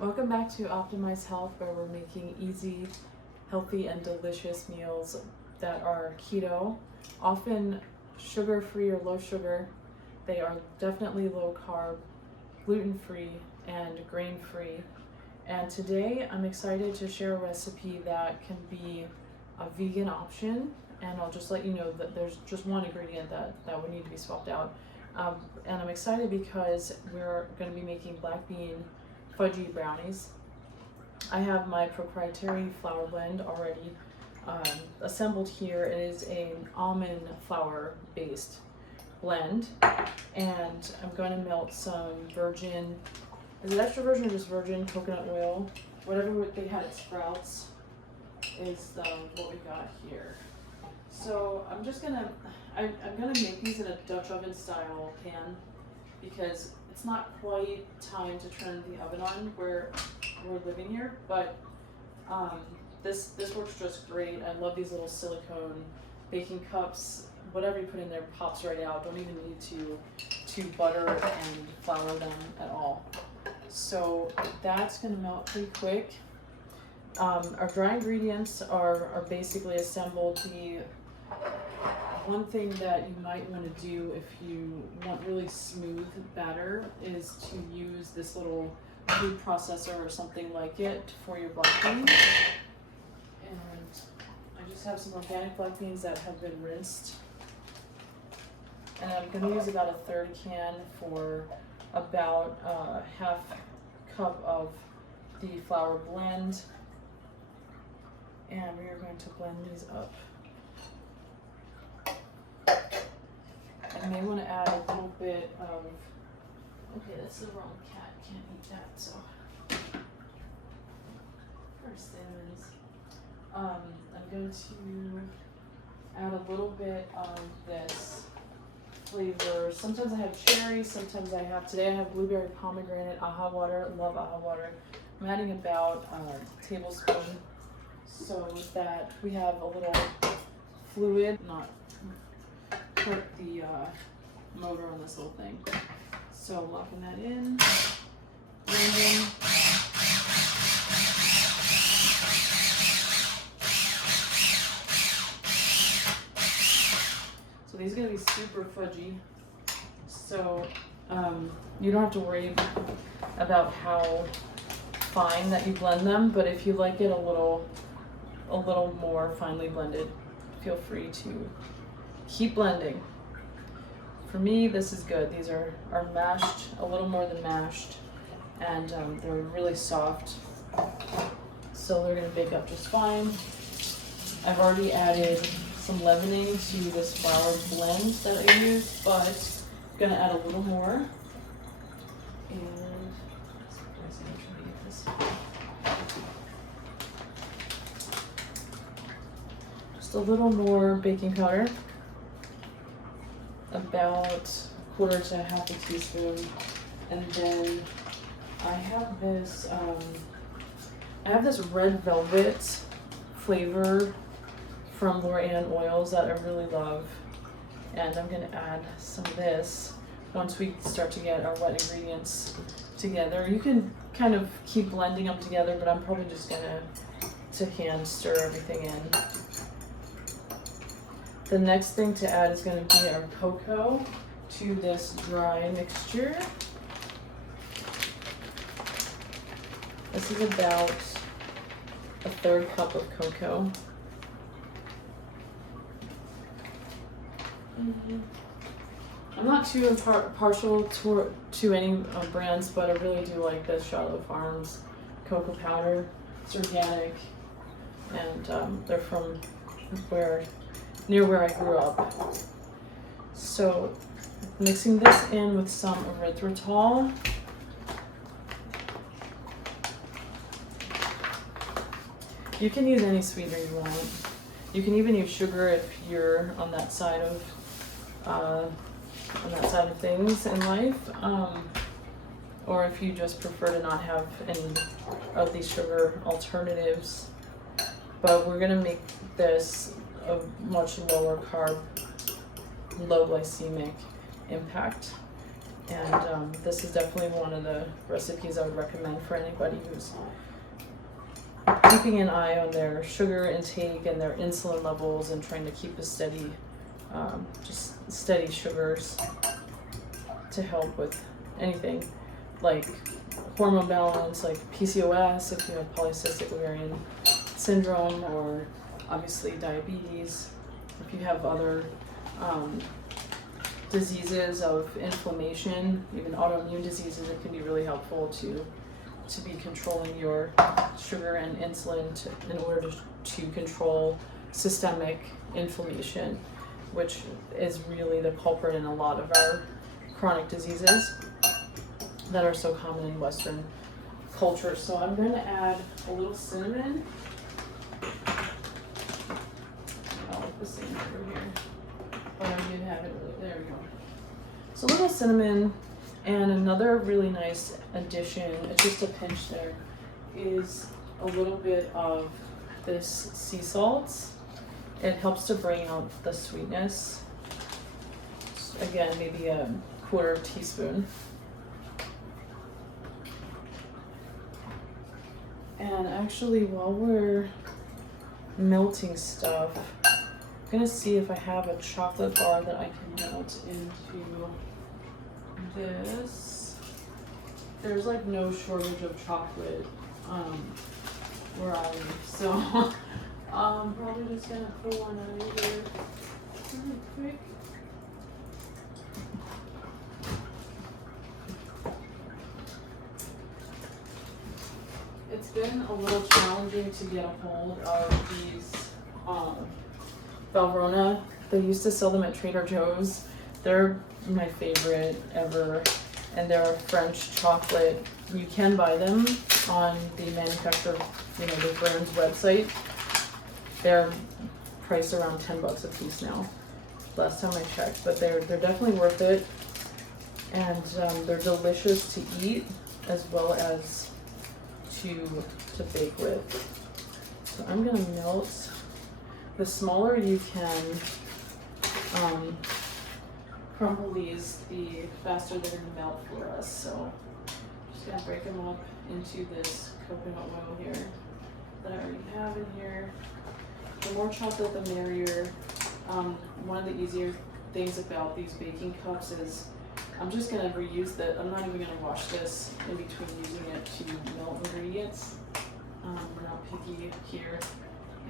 Welcome back to Optimize Health, where we're making easy, healthy, and delicious meals that are keto, often sugar-free or low sugar. They are definitely low carb, gluten-free, and grain-free. And today I'm excited to share a recipe that can be a vegan option, and I'll just let you know that there's just one ingredient that would need to be swapped out. And I'm excited because we're going to be making black bean Fudgy brownies. I have my proprietary flour blend already assembled here. It is an almond flour based blend, and I'm going to melt some virgin, is it extra virgin or just virgin coconut oil? Whatever they had at Sprouts is what we got here. So I'm just gonna, I'm gonna make these in a Dutch oven style pan because it's not quite time to turn the oven on where we're living here, but this works just great. I love these little silicone baking cups. Whatever you put in there pops right out. Don't even need to butter and flour them at all. So that's gonna melt pretty quick. Our dry ingredients are basically assembled. The one thing that you might want to do if you want really smooth batter is to use this little food processor or something like it for your black beans. And I just have some organic black beans that have been rinsed. And I'm going to use about a third can for about half cup of the flour blend. And we are going to blend these up. I may want to add a little bit of, okay, that's the wrong cat, can't eat that, so. First things, I'm going to add a little bit of this flavor. Sometimes I have cherry, sometimes today I have blueberry pomegranate, aha water, love aha water. I'm adding about a tablespoon so that we have a little fluid, not hurt the motor on this little thing. So locking that in, blending. So these are gonna be super fudgy. So you don't have to worry about how fine that you blend them, but if you like it a little more finely blended, feel free to keep blending. For me, this is good. These are mashed, a little more than mashed, and they're really soft. So they're gonna bake up just fine. I've already added some leavening to this flour blend that I used, but I'm gonna add a little more. And just a little more baking powder. About a quarter to half a teaspoon, and then I have this red velvet flavor from L'Oreal oils that I really love, and I'm gonna add some of this once we start to get our wet ingredients together. You can kind of keep blending them together, but I'm probably just gonna hand stir everything in. The next thing to add is going to be our cocoa to this dry mixture. This is about a third cup of cocoa. I'm not too partial to any brands, but I really do like this Charlotte Farms cocoa powder. It's organic, and they're from near where I grew up. So mixing this in with some erythritol. You can use any sweetener you want. You can even use sugar if you're on that side of things in life, or if you just prefer to not have any of these sugar alternatives. But we're gonna make this a much lower carb, low glycemic impact. And this is definitely one of the recipes I would recommend for anybody who's keeping an eye on their sugar intake and their insulin levels and trying to keep a steady, just steady sugars to help with anything like hormone balance, like PCOS, if you have polycystic ovarian syndrome, or obviously diabetes. If you have other diseases of inflammation, even autoimmune diseases, it can be really helpful to be controlling your sugar and insulin in order to control systemic inflammation, which is really the culprit in a lot of our chronic diseases that are so common in Western culture. So I'm going to add a little cinnamon. I'll put the cinnamon over here. Oh, I did have it. There we go. So a little cinnamon, and another really nice addition, it's just a pinch there, is a little bit of this sea salt. It helps to bring out the sweetness. Again, maybe a quarter teaspoon. And actually, while we're melting stuff, I'm gonna see if I have a chocolate bar that I can melt into this. There's like no shortage of chocolate where I live, so I'm probably just gonna pull one out of here really quick. It's been a little challenging to get a hold of these Valrhona. They used to sell them at Trader Joe's. They're my favorite ever, and they're a French chocolate. You can buy them on the manufacturer, the brand's website. They're priced around $10 a piece now, last time I checked, but they're definitely worth it, and they're delicious to eat as well as to bake with. So I'm gonna melt. The smaller you can crumble these, the faster they're gonna melt for us. So just gonna break them up into this coconut oil here that I already have in here. The more chocolate, the merrier. One of the easier things about these baking cups is I'm just gonna reuse I'm not even gonna wash this in between using it to melt ingredients. We're not picky here,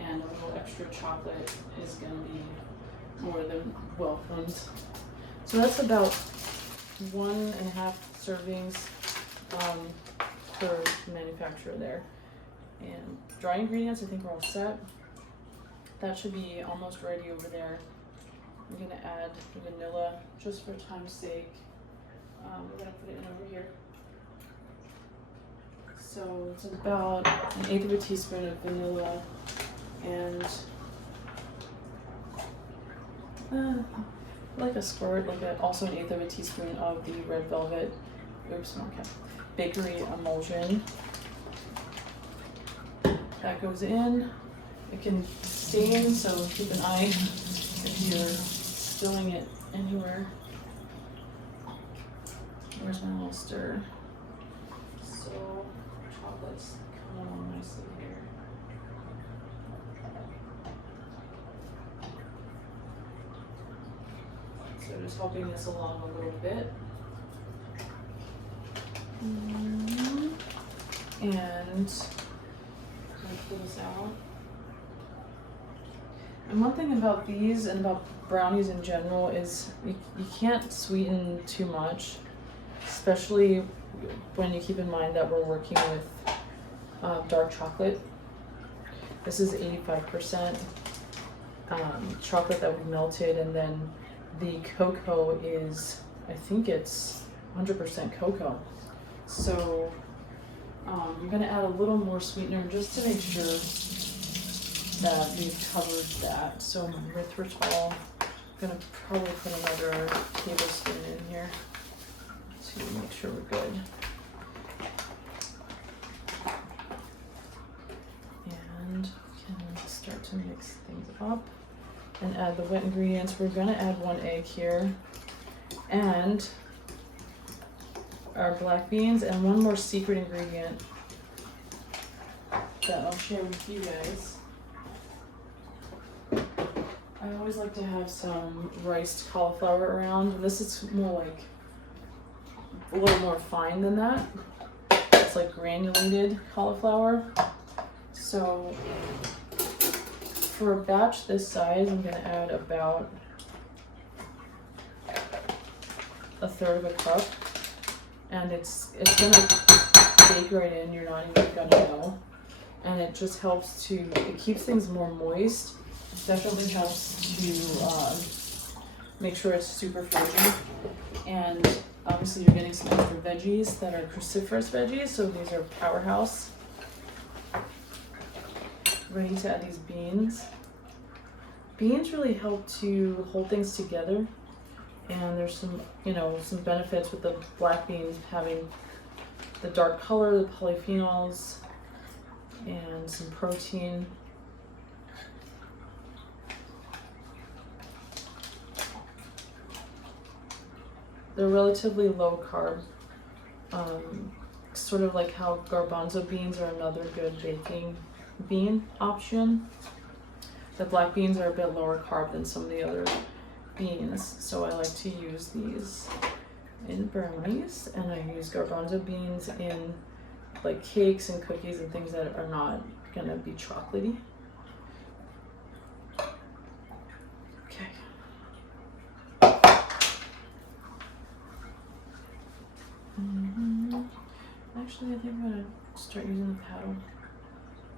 and a little extra chocolate is gonna be more than welcomed. So that's about 1.5 servings per manufacturer there. And dry ingredients, I think we're all set. That should be almost ready over there. I'm gonna add the vanilla just for time's sake. We're gonna put it in over here. So it's about 1/8 of a teaspoon of vanilla, and like a squirt, also 1/8 of a teaspoon of the red velvet, bakery emulsion. That goes in. It can stain, so keep an eye if you're spilling it anywhere. Where's my little stir? So chocolate's coming along nicely here. So just helping this along a little bit. And I'm gonna pull this out. And one thing about these and about brownies in general is you can't sweeten too much, especially when you keep in mind that we're working with dark chocolate. This is 85% chocolate that we melted, and then the cocoa is, I think it's 100% cocoa. So I'm gonna add a little more sweetener just to make sure that we've covered that. So erythritol, I'm gonna probably put another tablespoon in here to make sure we're good. And we can start to mix things up and add the wet ingredients. We're gonna add 1 egg here, and our black beans, and one more secret ingredient that I'll share with you guys. I always like to have some riced cauliflower around. This is more like a little more fine than that. It's like granulated cauliflower. So for a batch this size, I'm gonna add about 1/3 of a cup, and it's gonna bake right in. You're not even gonna know, and it just helps to, it keeps things more moist. Definitely helps to make sure it's super fudgy, and obviously you're getting some extra veggies that are cruciferous veggies, so these are powerhouse. Ready to add these beans. Beans really help to hold things together, and there's some, some benefits with the black beans having the dark color, the polyphenols, and some protein. They're relatively low carb, sort of like how garbanzo beans are another good baking bean option. The black beans are a bit lower carb than some of the other beans, so I like to use these in brownies, and I use garbanzo beans in like cakes and cookies and things that are not gonna be chocolatey. Okay. Actually, I think I'm gonna start using the paddle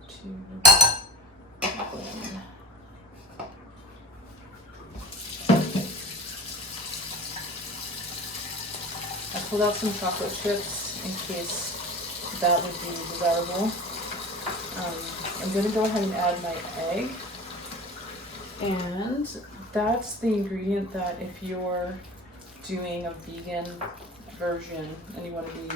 to blend. I pulled out some chocolate chips in case that would be desirable. I'm gonna go ahead and add my egg, and that's the ingredient that if you're doing a vegan version and you want to be,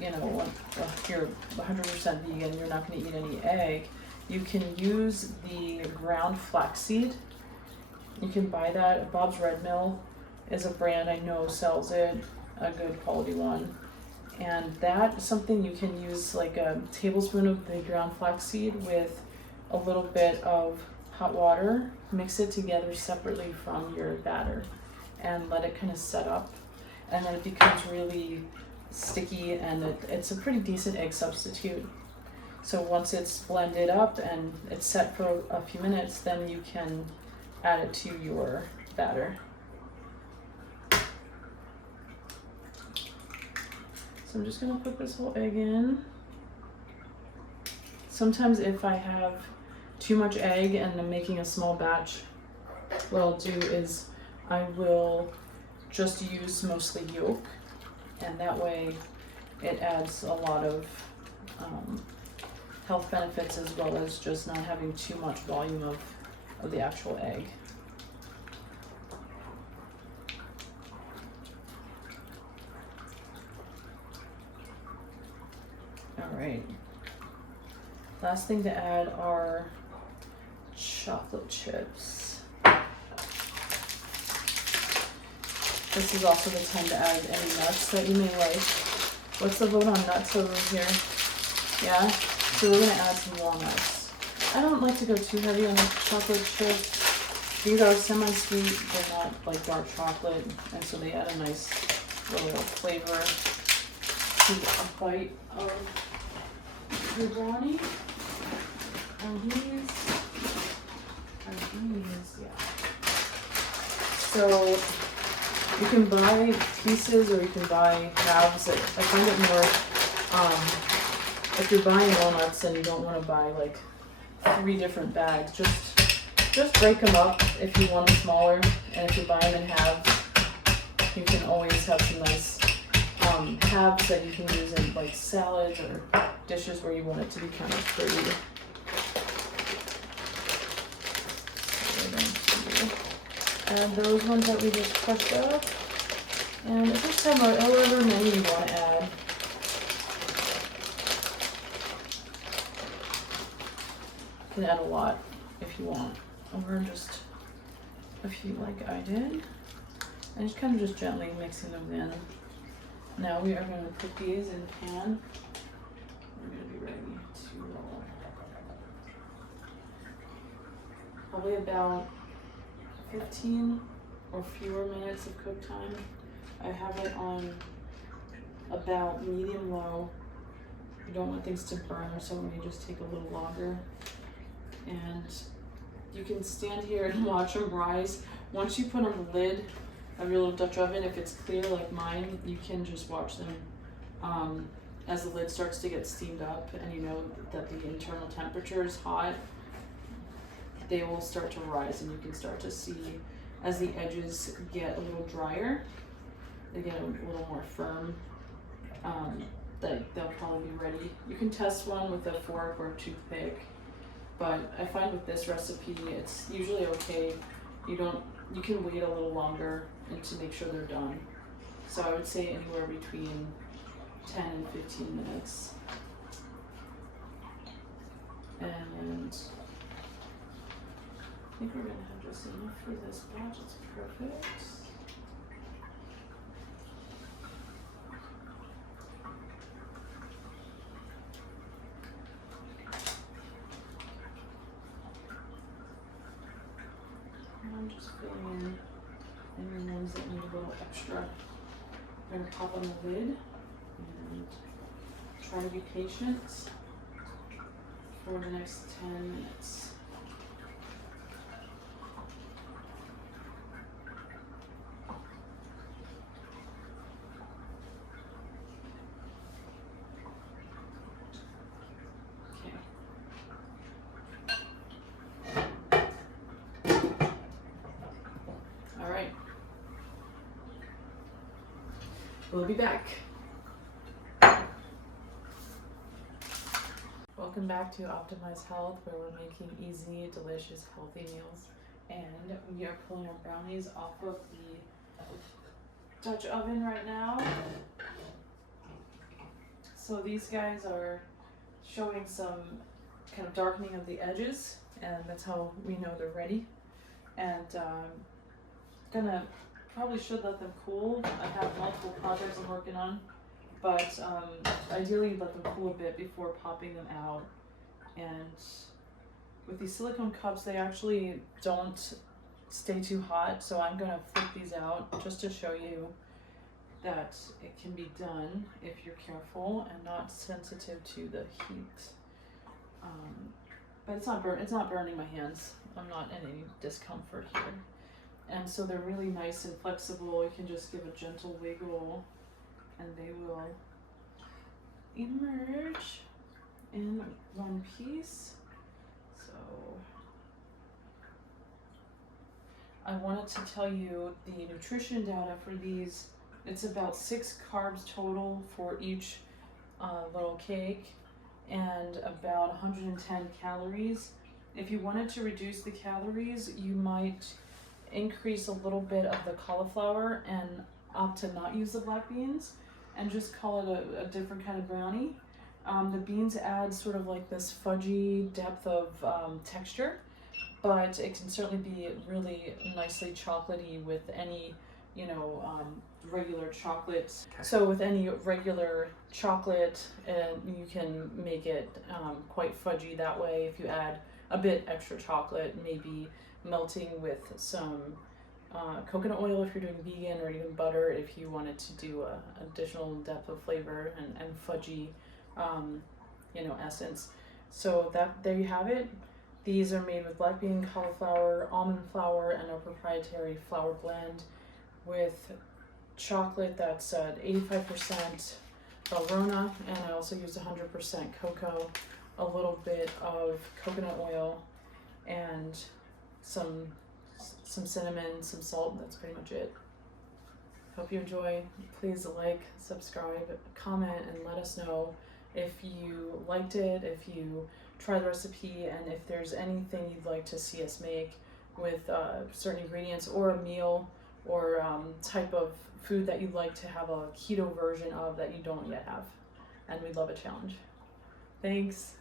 if you're 100% vegan, you're not going to eat any egg, you can use the ground flaxseed. You can buy that. Bob's Red Mill is a brand I know sells it, a good quality one. And that's something you can use, like a tablespoon of the ground flaxseed with a little bit of hot water, mix it together separately from your batter, and let it kind of set up. And then it becomes really sticky, and it's a pretty decent egg substitute. So once it's blended up and it's set for a few minutes, then you can add it to your batter. So I'm just gonna put this whole egg in. Sometimes if I have too much egg and I'm making a small batch, what I'll do is I will just use mostly yolk, and that way it adds a lot of health benefits, as well as just not having too much volume of the actual egg. All right, last thing to add are chocolate chips. This is also the time to add any nuts that you may like. What's the vote on nuts over here? Yeah? So we're gonna add some walnuts. I don't like to go too heavy on the chocolate chips. These are semi-sweet, they're not like dark chocolate, and so they add a nice little flavor to a bite of your brownie. And these, yeah. So you can buy pieces or you can buy halves. I find it more, if you're buying walnuts and you don't want to buy like 3 different bags, just break them up if you want them smaller. And if you buy them in halves, you can always have some nice halves that you can use in like salads or dishes where you want it to be kind of pretty. Add those ones that we just crushed up, and just have however many you want to add. You can add a lot if you want, or just a few like I did, and just kind of just gently mixing them in Now we are going to put these in the pan. We're going to be ready to roll. Probably about 15 or fewer minutes of cook time. I have it on about medium low. You don't want things to burn, so it may just take a little longer. And you can stand here and watch them rise. Once you put on the lid of your little Dutch oven, if it's clear like mine, you can just watch them as the lid starts to get steamed up and you know that the internal temperature is hot. They will start to rise and you can start to see as the edges get a little drier, they get a little more firm, they'll probably be ready. You can test one with a fork or a toothpick, but I find with this recipe, it's usually okay. You can wait a little longer and to make sure they're done. So I would say anywhere between 10 and 15 minutes. And I think we're gonna have just enough for this batch. It's perfect. And I'm just filling in any ones that need a little extra. We're gonna pop on the lid and try to be patient for the next 10 minutes. We'll be back. Welcome back to Optimize Health, where we're making easy, delicious, healthy meals. And we are pulling our brownies off of the Dutch oven right now. So these guys are showing some kind of darkening of the edges, and that's how we know they're ready. And probably should let them cool. I have multiple projects I'm working on, but ideally let them cool a bit before popping them out. And with these silicone cups, they actually don't stay too hot, so I'm gonna flip these out just to show you that it can be done if you're careful and not sensitive to the heat. But it's not burning my hands. I'm not in any discomfort here. And so they're really nice and flexible. You can just give a gentle wiggle and they will emerge in one piece. So I wanted to tell you the nutrition data for these. It's about 6 carbs total for each little cake and about 110 calories. If you wanted to reduce the calories, you might increase a little bit of the cauliflower and opt to not use the black beans and just call it a different kind of brownie. The beans add sort of like this fudgy depth of texture, but it can certainly be really nicely chocolatey with any, regular chocolate. So with any regular chocolate, you can make it quite fudgy that way. If you add a bit extra chocolate, maybe melting with some coconut oil if you're doing vegan, or even butter if you wanted to do a additional depth of flavor and fudgy essence. So there you have it. These are made with black bean, cauliflower, almond flour, and a proprietary flour blend with chocolate that's at 85% Valrhona, and I also used 100% cocoa, a little bit of coconut oil, and some cinnamon, some salt. That's pretty much it. Hope you enjoy. Please like, subscribe, comment, and let us know if you liked it, if you tried the recipe, and if there's anything you'd like to see us make with certain ingredients or a meal or type of food that you'd like to have a keto version of that you don't yet have. And we'd love a challenge. Thanks.